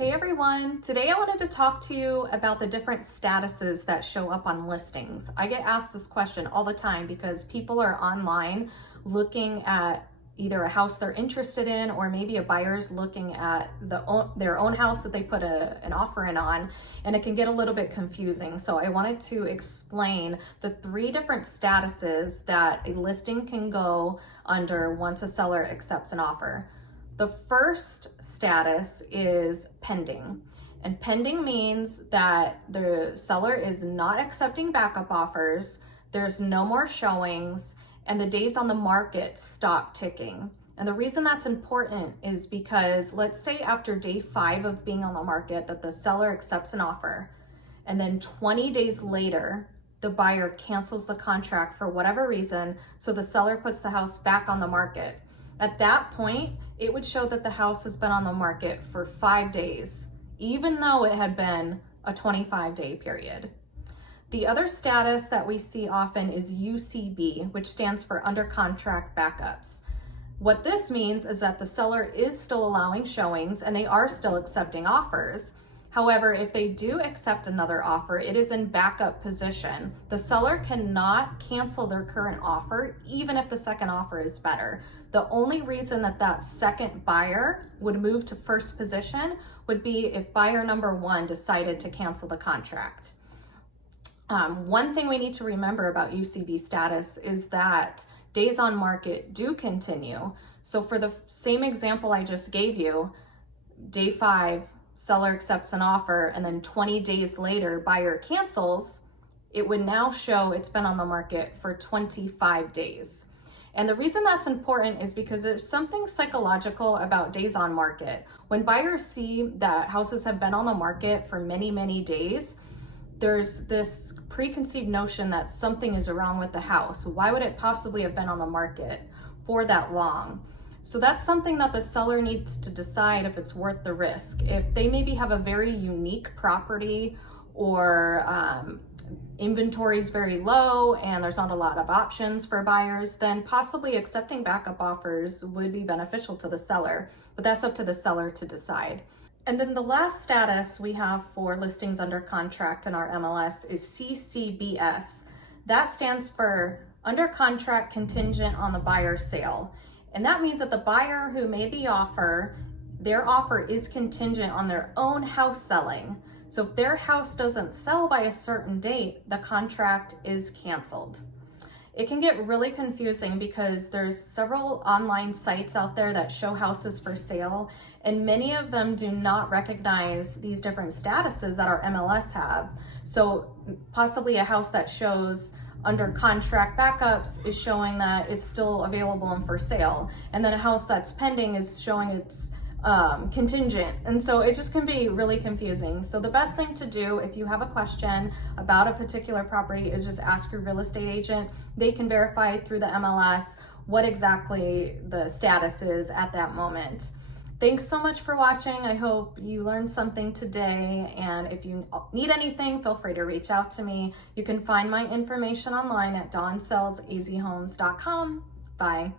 Hey everyone, today I wanted to talk to you about the different statuses that show up on listings. I get asked this question all the time because people are online looking at either a house they're interested in, or maybe a buyer's looking at their own house that they put an offer in on, and it can get a little bit confusing. So I wanted to explain the 3 different statuses that a listing can go under once a seller accepts an offer. The first status is pending. And pending means that the seller is not accepting backup offers, there's no more showings, and the days on the market stop ticking. And the reason that's important is because let's say after day 5 of being on the market that the seller accepts an offer, and then 20 days later, the buyer cancels the contract for whatever reason, so the seller puts the house back on the market. At that point, it would show that the house has been on the market for 5 days, even though it had been a 25-day period. The other status that we see often is UCB, which stands for under contract backups. What this means is that the seller is still allowing showings and they are still accepting offers. However, if they do accept another offer, it is in backup position. The seller cannot cancel their current offer, even if the second offer is better. The only reason that that second buyer would move to first position would be if buyer number 1 decided to cancel the contract. One thing we need to remember about UCB status is that days on market do continue. So for the same example I just gave you, day 5, seller accepts an offer, and then 20 days later, buyer cancels, it would now show it's been on the market for 25 days. And the reason that's important is because there's something psychological about days on market. When buyers see that houses have been on the market for many, many days, there's this preconceived notion that something is wrong with the house. Why would it possibly have been on the market for that long? So that's something that the seller needs to decide if it's worth the risk. If they maybe have a very unique property, or inventory is very low and there's not a lot of options for buyers, then possibly accepting backup offers would be beneficial to the seller, but that's up to the seller to decide. And then the last status we have for listings under contract in our MLS is CCBS. That stands for under contract contingent on the buyer's sale. And that means that the buyer who made the offer, their offer is contingent on their own house selling. So if their house doesn't sell by a certain date, the contract is canceled. It can get really confusing because there's several online sites out there that show houses for sale, and many of them do not recognize these different statuses that our MLS have. So possibly a house that shows under contract backups is showing that it's still available and for sale, and then a house that's pending is showing it's contingent, and so it just can be really confusing. So the best thing to do if you have a question about a particular property is just ask your real estate agent. They can verify through the MLS what exactly the status is at that moment. Thanks so much for watching. I hope you learned something today, and if you need anything, feel free to reach out to me. You can find my information online at donsellsazhomes.com. Bye.